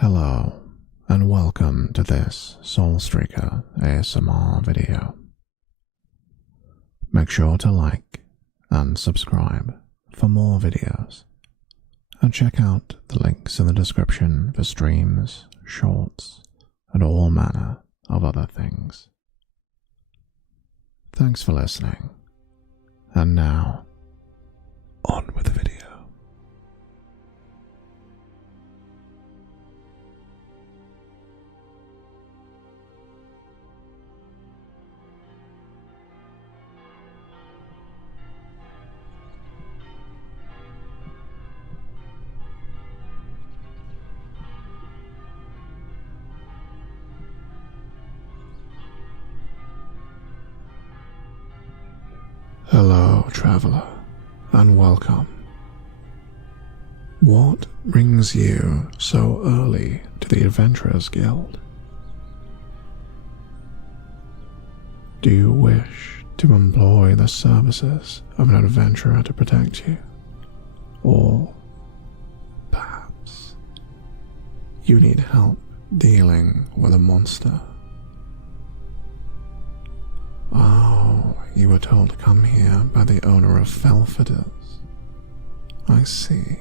Hello, and welcome to this Soulstreaker ASMR video. Make sure to like and subscribe for more videos, and check out the links in the description for streams, shorts, and all manner of other things. Thanks for listening, and now, on with the video. Hello, traveler, and welcome. What brings you so early to the Adventurers Guild? Do you wish to employ the services of an adventurer to protect you? Or perhaps you need help dealing with a monster? Oh, you were told to come here by the owner of Felfiders. I see.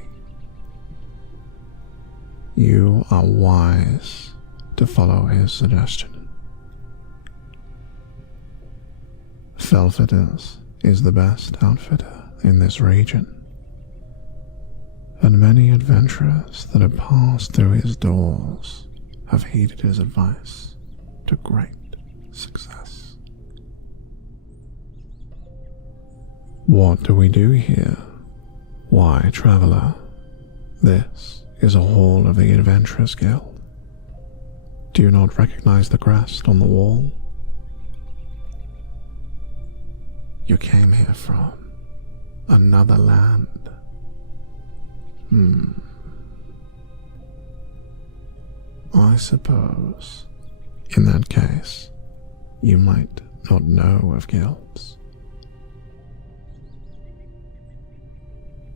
You are wise to follow his suggestion. Felfiders is the best outfitter in this region, and many adventurers that have passed through his doors have heeded his advice to great success. What do we do here? Why, traveler, this is a hall of the Adventurers Guild. Do you not recognize the crest on the wall? You came here from another land. I suppose, in that case, you might not know of guilds.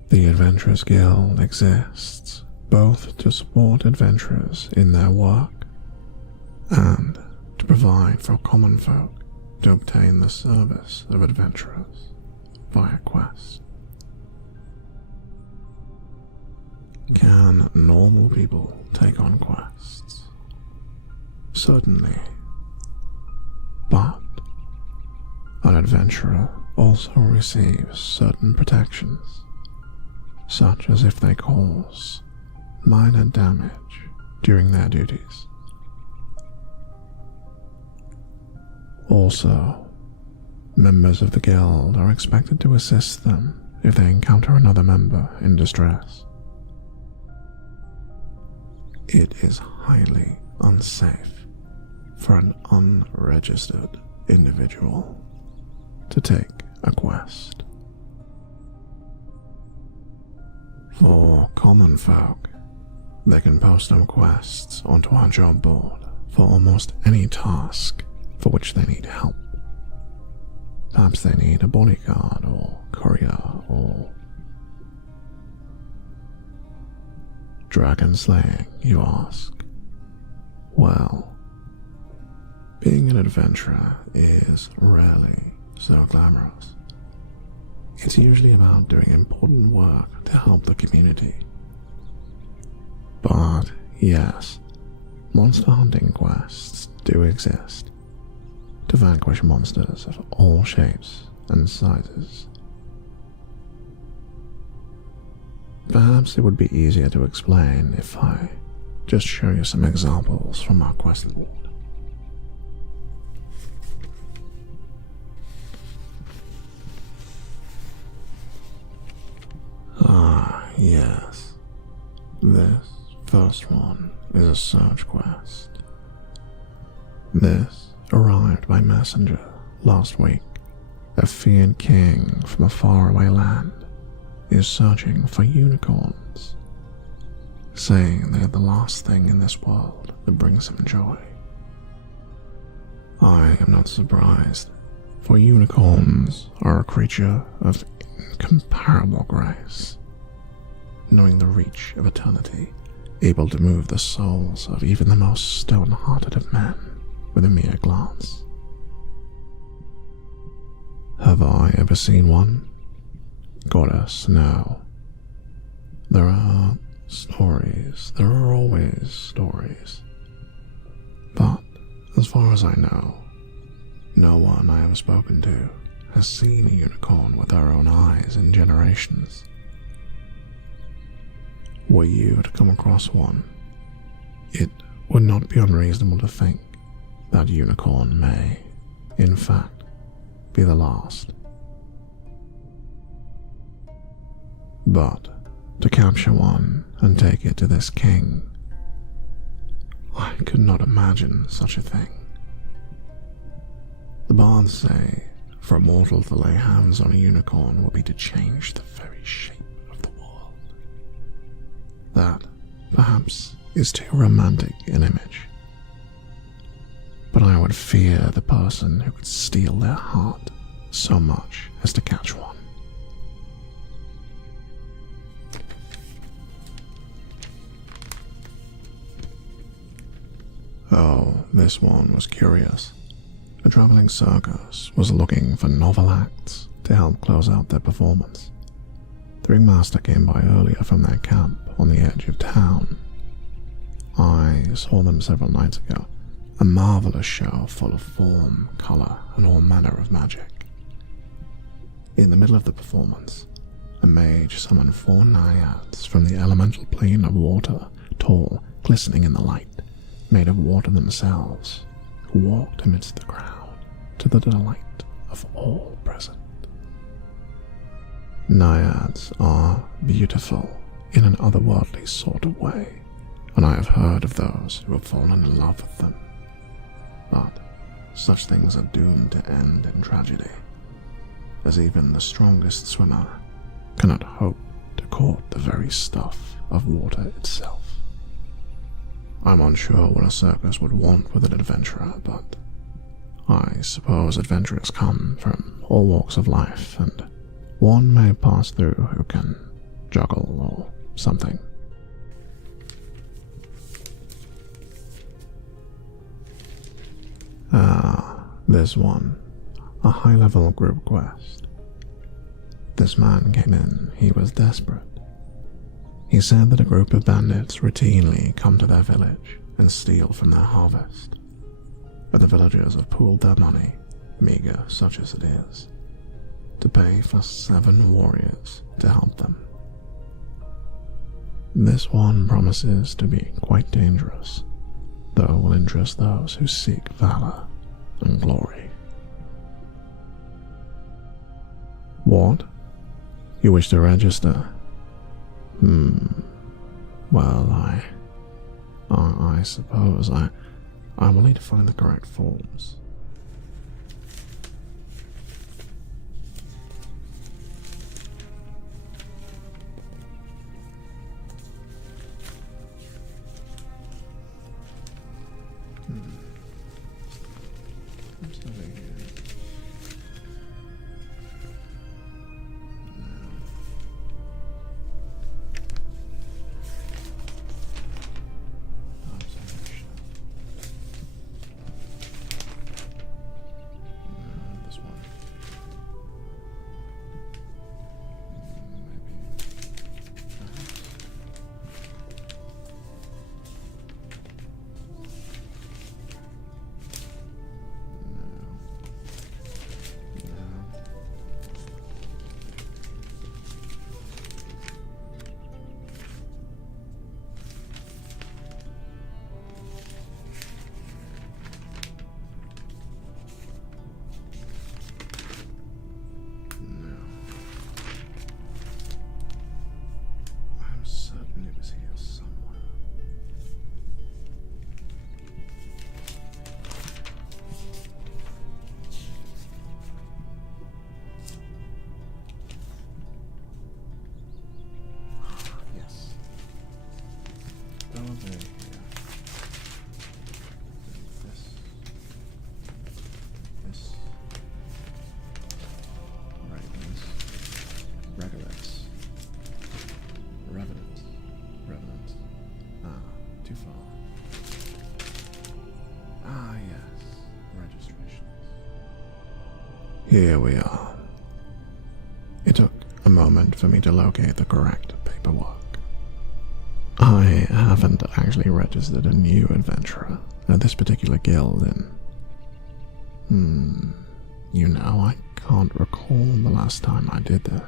The Adventurers Guild exists both to support adventurers in their work and to provide for common folk to obtain the service of adventurers via quest. Can normal people take on quests? Certainly. But an adventurer also receives certain protections, such as if they cause minor damage during their duties. Also, members of the guild are expected to assist them if they encounter another member in distress. It is highly unsafe for an unregistered individual to take a quest. For common folk, they can post their quests onto our job board for almost any task for which they need help. Perhaps they need a bodyguard or courier or dragon slaying, you ask? Well, being an adventurer is rarely so glamorous. It's usually about doing important work to help the community. But yes, monster hunting quests do exist to vanquish monsters of all shapes and sizes. Perhaps it would be easier to explain if I just show you some examples from our quest board. Yes. This first one is a search quest. This arrived by messenger last week. A feared king from a faraway land is searching for unicorns, saying they are the last thing in this world that brings him joy. I am not surprised, for unicorns are a creature of incomparable grace, knowing the reach of eternity able to move the souls of even the most stone-hearted of men with a mere glance. Have I ever seen one? Goddess, no. There are stories, there are always stories. But, as far as I know, no one I have spoken to has seen a unicorn with their own eyes in generations. Were you to come across one, it would not be unreasonable to think that unicorn may, in fact, be the last. But to capture one and take it to this king, I could not imagine such a thing. The bards say for a mortal to lay hands on a unicorn would be to change the very shape of the world. That, perhaps, is too romantic an image. But I would fear the person who could steal their heart so much as to catch one. Oh, this one was curious. The traveling circus was looking for novel acts to help close out their performance. The ringmaster came by earlier from their camp on the edge of town. I saw them several nights ago, a marvelous show full of form, colour, and all manner of magic. In the middle of the performance, a mage summoned 4 naiads from the elemental plane of water, tall, glistening in the light, made of water themselves, who walked amidst the crowd to the delight of all present. Naiads are beautiful in an otherworldly sort of way, and I have heard of those who have fallen in love with them. But such things are doomed to end in tragedy, as even the strongest swimmer cannot hope to court the very stuff of water itself. I'm unsure what a circus would want with an adventurer, but I suppose adventurers come from all walks of life, and one may pass through who can juggle or something. This one, a high-level group quest. This man came in, he was desperate. He said that a group of bandits routinely come to their village and steal from their harvest, but the villagers have pooled their money, meager such as it is, to pay for 7 warriors to help them. This one promises to be quite dangerous, though will interest those who seek valor and glory. What? You wish to register? Well, I suppose I will need to find the correct forms. you for? Ah, yes, registrations. Here we are. It took a moment for me to locate the correct paperwork. I haven't actually registered a new adventurer at this particular guild in... You know, I can't recall the last time I did this.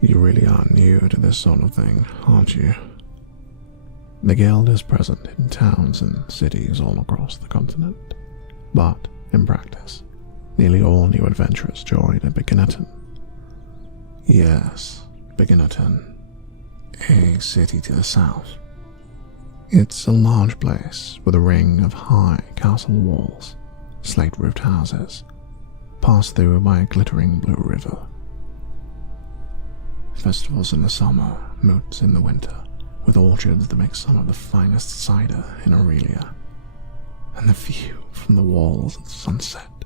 You really are new to this sort of thing, aren't you? The guild is present in towns and cities all across the continent, but in practice, nearly all new adventurers join at Beginnerton. Yes, Beginnerton, a city to the south. It's a large place with a ring of high castle walls, slate-roofed houses, passed through by a glittering blue river. Festivals in the summer, moots in the winter, with orchards that make some of the finest cider in Aurelia. And the view from the walls at sunset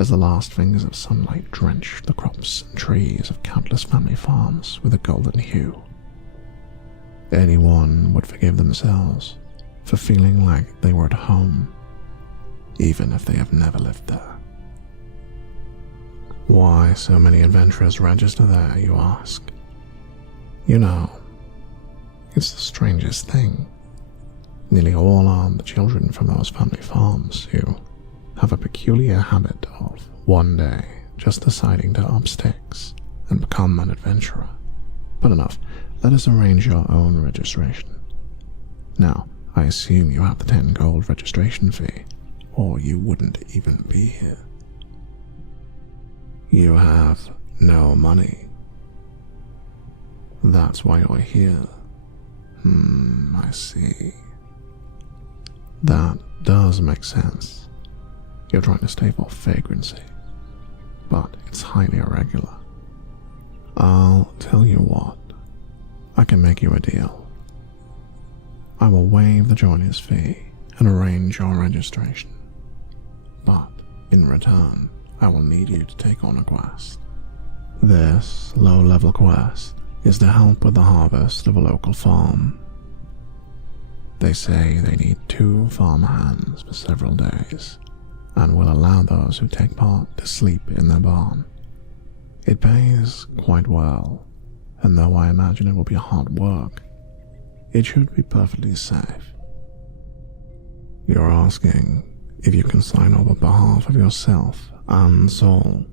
as the last fingers of sunlight drench the crops and trees of countless family farms with a golden hue. Anyone would forgive themselves for feeling like they were at home, even if they have never lived there. Why so many adventurers register there, you ask? You know, it's the strangest thing. Nearly all are the children from those family farms who have a peculiar habit of one day just deciding to up sticks and become an adventurer. But enough, let us arrange your own registration. Now, I assume you have the 10 gold registration fee, or you wouldn't even be here. You have no money. That's why you're here. I see. That does make sense. You're trying to stave off vagrancy, but it's highly irregular. I'll tell you what, I can make you a deal. I will waive the joiner's fee and arrange your registration, but in return, I will need you to take on a quest. This low-level quest is to help with the harvest of a local farm. They say they need 2 farm hands for several days, and will allow those who take part to sleep in their barn. It pays quite well, and though I imagine it will be hard work, it should be perfectly safe. You're asking if you can sign on behalf of yourself and Soul.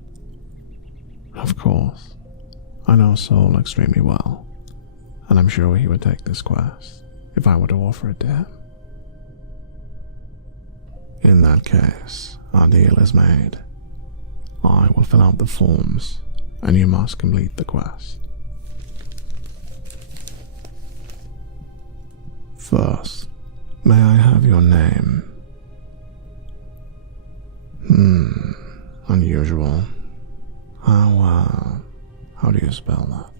Of course, I know Soul extremely well, and I'm sure he would take this quest if I were to offer it to him. In that case, our deal is made. I will fill out the forms, and you must complete the quest. First, may I have your name? Unusual. How do you spell that?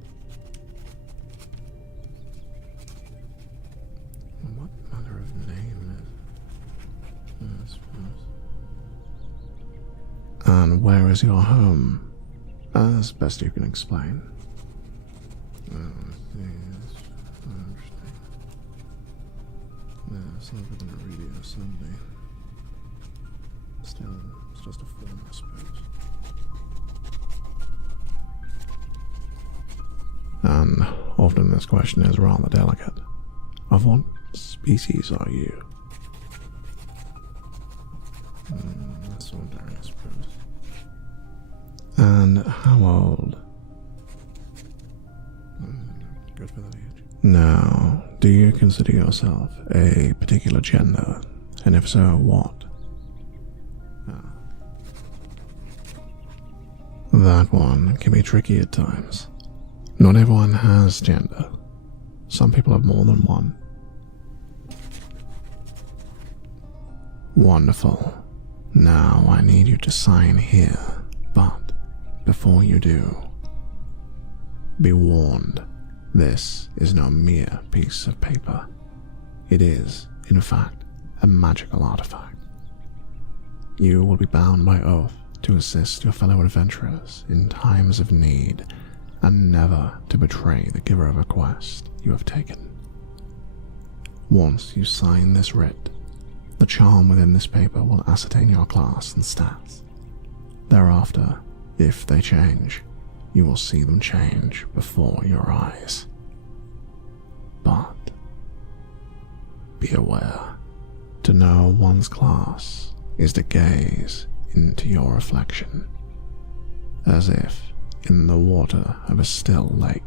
What manner of name is... I suppose. And where is your home? As best you can explain. It's not within a radio Sunday. Still, it's just a form, I suppose. And often this question is rather delicate. Of what species are you? That's ordinary, I suppose. And how old? Good for that age. Now, do you consider yourself a particular gender? And if so, what? That one can be tricky at times. Not everyone has gender. Some people have more than one. Wonderful. Now I need you to sign here, but before you do, be warned, this is no mere piece of paper. It is, in fact, a magical artifact. You will be bound by oath to assist your fellow adventurers in times of need, and never to betray the giver of a quest you have taken. Once you sign this writ, the charm within this paper will ascertain your class and stats. Thereafter, if they change, you will see them change before your eyes. But be aware, to know one's class is to gaze into your reflection, as if in the water of a still lake.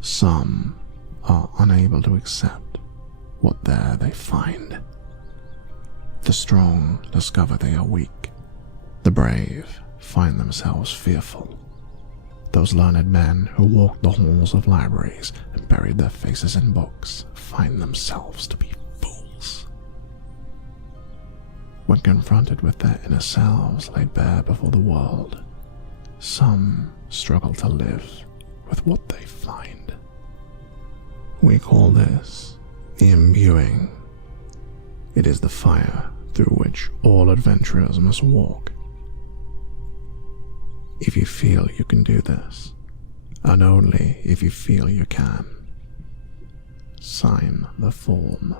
Some are unable to accept what there they find. The strong discover they are weak. The brave find themselves fearful. Those learned men who walked the halls of libraries and buried their faces in books find themselves to be fools. When confronted with their inner selves laid bare before the world, some struggle to live with what they find. We call this imbuing. It is the fire through which all adventurers must walk. If you feel you can do this, and only if you feel you can, sign the form.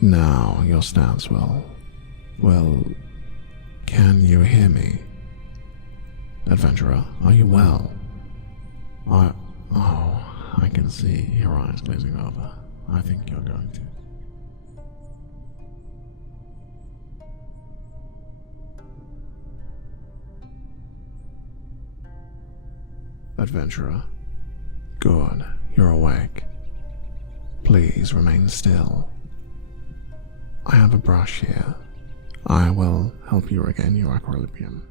Now your stance well, can you hear me? Adventurer, are you well? I can see your eyes glazing over. I think you're going to. Adventurer, good, you're awake. Please remain still. I have a brush here. I will help you regain your equilibrium.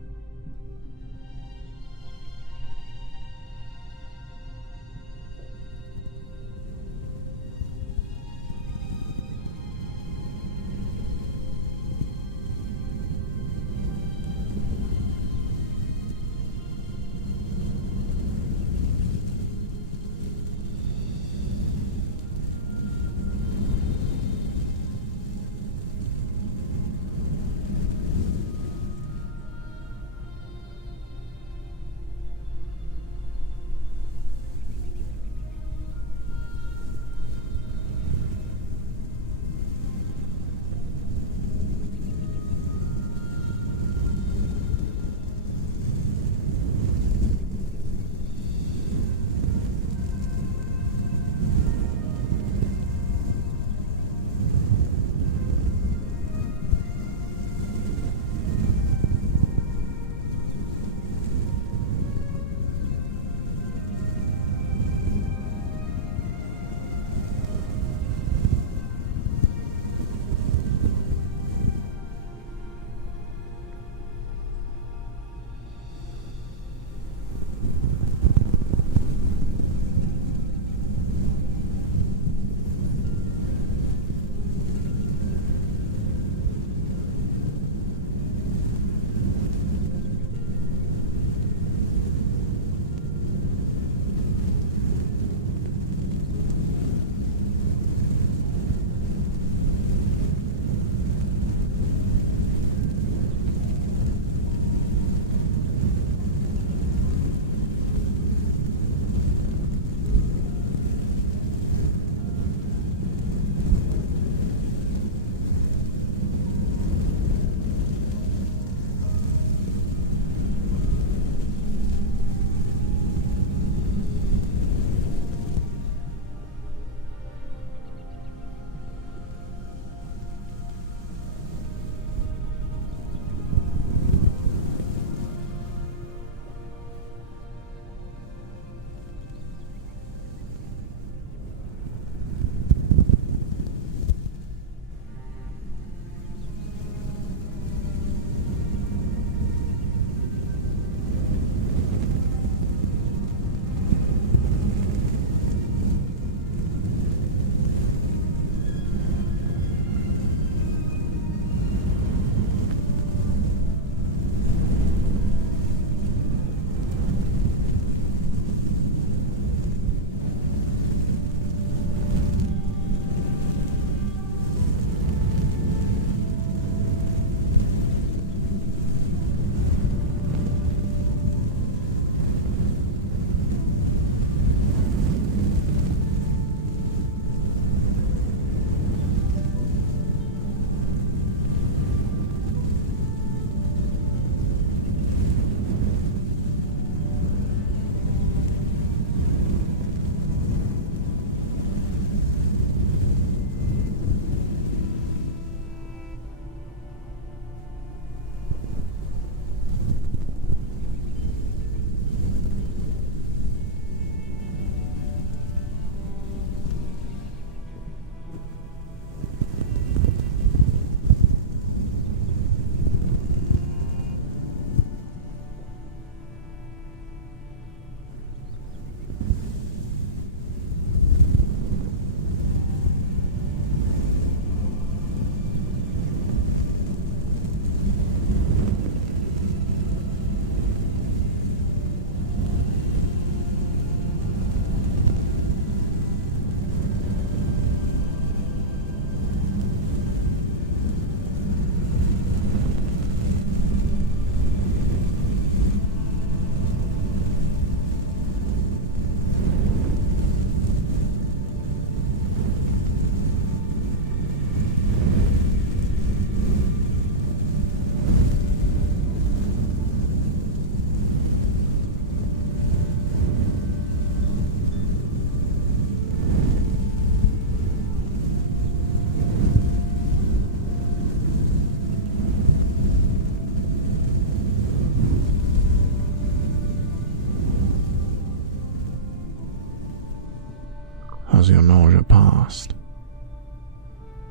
cast.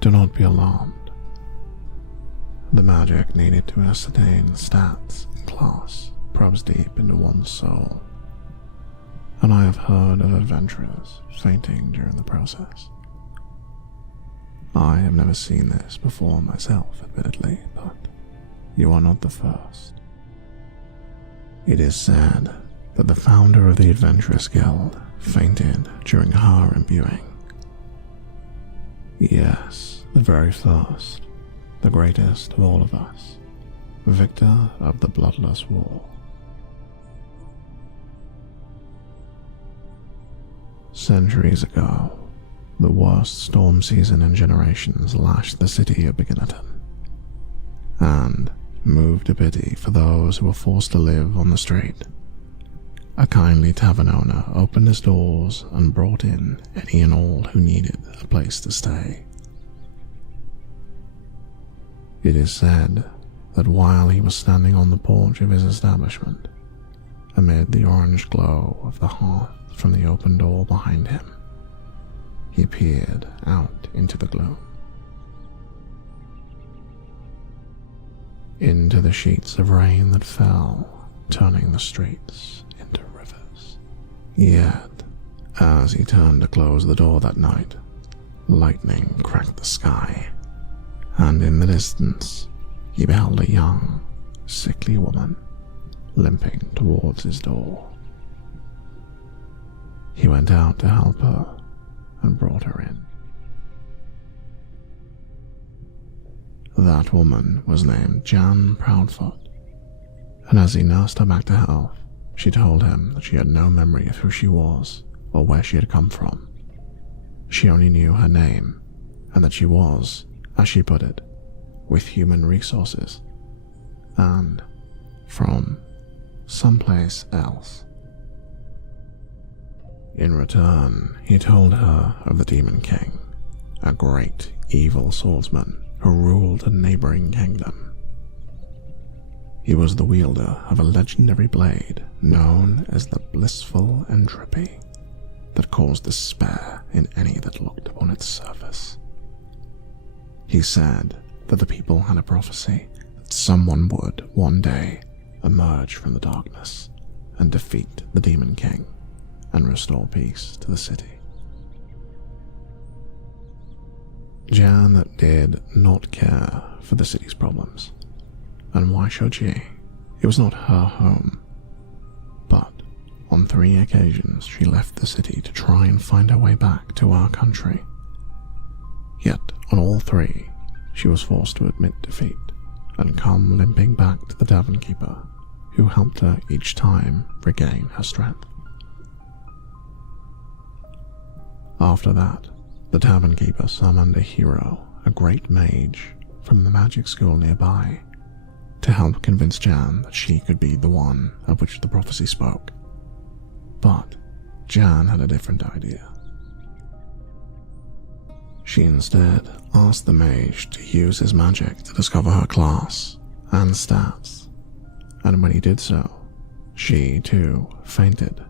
Do not be alarmed. The magic needed to ascertain stats and class probes deep into one's soul, and I have heard of adventurers fainting during the process. I have never seen this before myself, admittedly, but you are not the first. It is said that the founder of the Adventurers Guild fainted during her imbuing. Yes, the very first, the greatest of all of us, victor of the bloodless war. Centuries ago, the worst storm season in generations lashed the city of Beginnerton, and, moved to pity for those who were forced to live on the street, a kindly tavern owner opened his doors and brought in any and all who needed a place to stay. It is said that while he was standing on the porch of his establishment, amid the orange glow of the hearth from the open door behind him, he peered out into the gloom. Into the sheets of rain that fell, turning the streets into rivers. Yet, as he turned to close the door that night, lightning cracked the sky, and in the distance, he beheld a young, sickly woman limping towards his door. He went out to help her and brought her in. That woman was named Jan Proudfoot, and as he nursed her back to health, she told him that she had no memory of who she was or where she had come from. She only knew her name, and that she was, as she put it, with human resources, and from someplace else. In return, he told her of the Demon King, a great evil swordsman who ruled a neighboring kingdom. He was the wielder of a legendary blade known as the Blissful Entropy that caused despair in any that looked upon its surface. He said that the people had a prophecy that someone would, one day, emerge from the darkness and defeat the Demon King and restore peace to the city. Jan did not care for the city's problems, and why should she? It was not her home. But on 3 occasions she left the city to try and find her way back to our country. Yet on all 3, she was forced to admit defeat and come limping back to the tavern keeper, who helped her each time regain her strength. After that, the tavern keeper summoned a hero, a great mage, from the magic school nearby, to help convince Jan that she could be the one of which the prophecy spoke. But Jan had a different idea. She instead asked the mage to use his magic to discover her class and stats, and when he did so, she too fainted.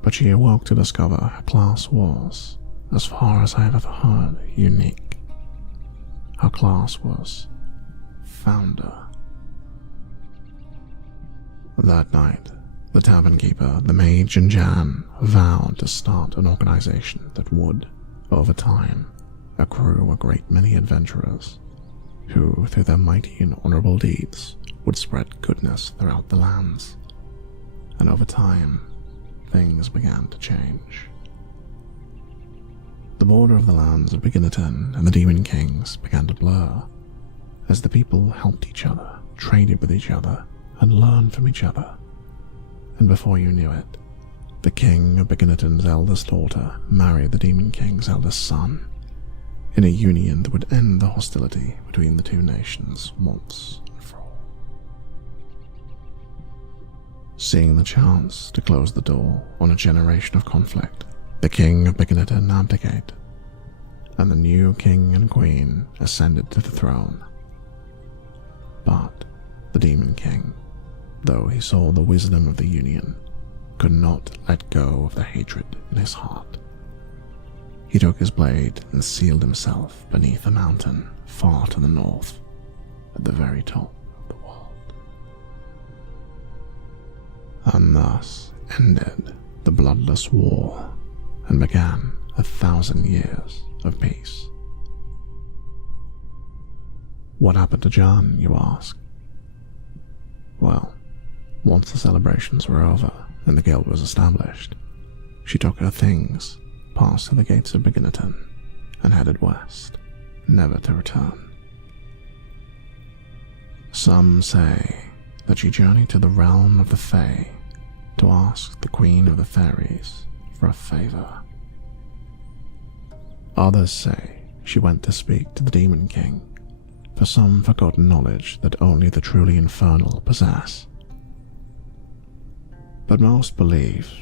But she awoke to discover her class was, as far as I have ever heard, unique. Her class was Founder. That night, the tavern keeper, the mage, and Jan vowed to start an organization that would, over time, accrue a great many adventurers who, through their mighty and honorable deeds, would spread goodness throughout the lands. And over time, things began to change. The border of the lands of Beginnerton and the Demon Kings began to blur, as the people helped each other, traded with each other, and learned from each other. And before you knew it, the king of Beginnerton's eldest daughter married the Demon King's eldest son, in a union that would end the hostility between the two nations once and for all. Seeing the chance to close the door on a generation of conflict, the king of Beginnerton abdicated, and the new king and queen ascended to the throne. But the Demon King, though he saw the wisdom of the union, could not let go of the hatred in his heart. He took his blade and sealed himself beneath a mountain far to the north, at the very top of the world. And thus ended the bloodless war and began 1,000 years of peace. What happened to Jan, you ask? Well, once the celebrations were over and the guild was established, she took her things, passed to the gates of Beginnerton, and headed west, never to return. Some say that she journeyed to the realm of the Fae to ask the Queen of the Fairies for a favor. Others say she went to speak to the Demon King for some forgotten knowledge that only the truly infernal possess. But most believe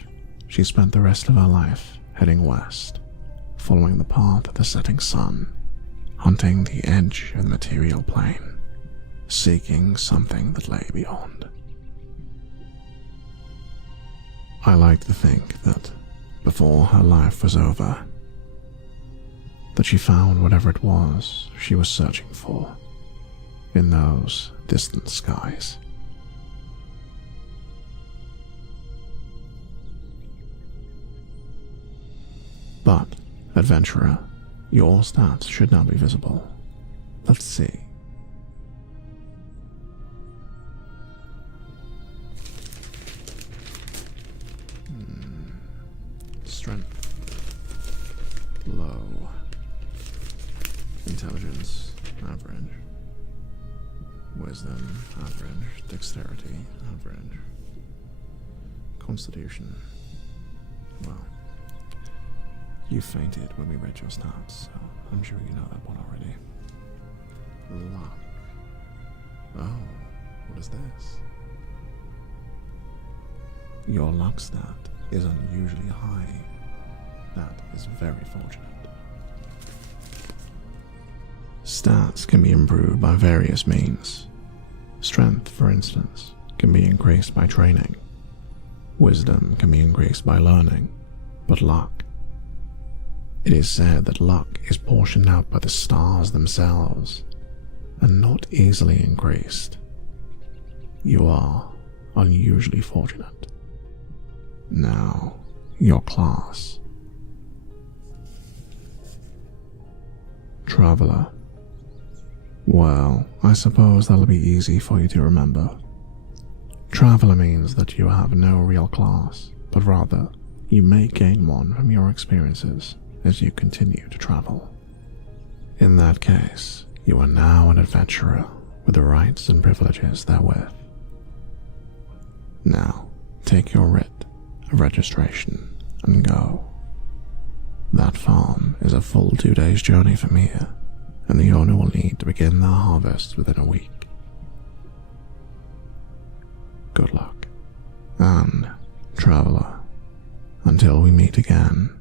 she spent the rest of her life heading west, following the path of the setting sun, hunting the edge of the material plane, seeking something that lay beyond. I like to think that before her life was over, that she found whatever it was she was searching for in those distant skies. But, adventurer, your stats should now be visible. Let's see. Strength low. Intelligence average. Wisdom average. Dexterity average. Constitution. Well, you fainted when we read your stats, so I'm sure you know that one already. Luck. Oh, what is this? Your luck stat is unusually high. That is very fortunate. Stats can be improved by various means. Strength, for instance, can be increased by training. Wisdom can be increased by learning, but luck. It is said that luck is portioned out by the stars themselves, and not easily increased. You are unusually fortunate. Now, your class. Traveler. Well, I suppose that'll be easy for you to remember. Traveler means that you have no real class, but rather, you may gain one from your experiences as you continue to travel. In that case, you are now an adventurer with the rights and privileges therewith. Now, take your writ of registration and go. That farm is a full 2 days' journey from here, and the owner will need to begin their harvest within a week. Good luck, and, traveler, until we meet again,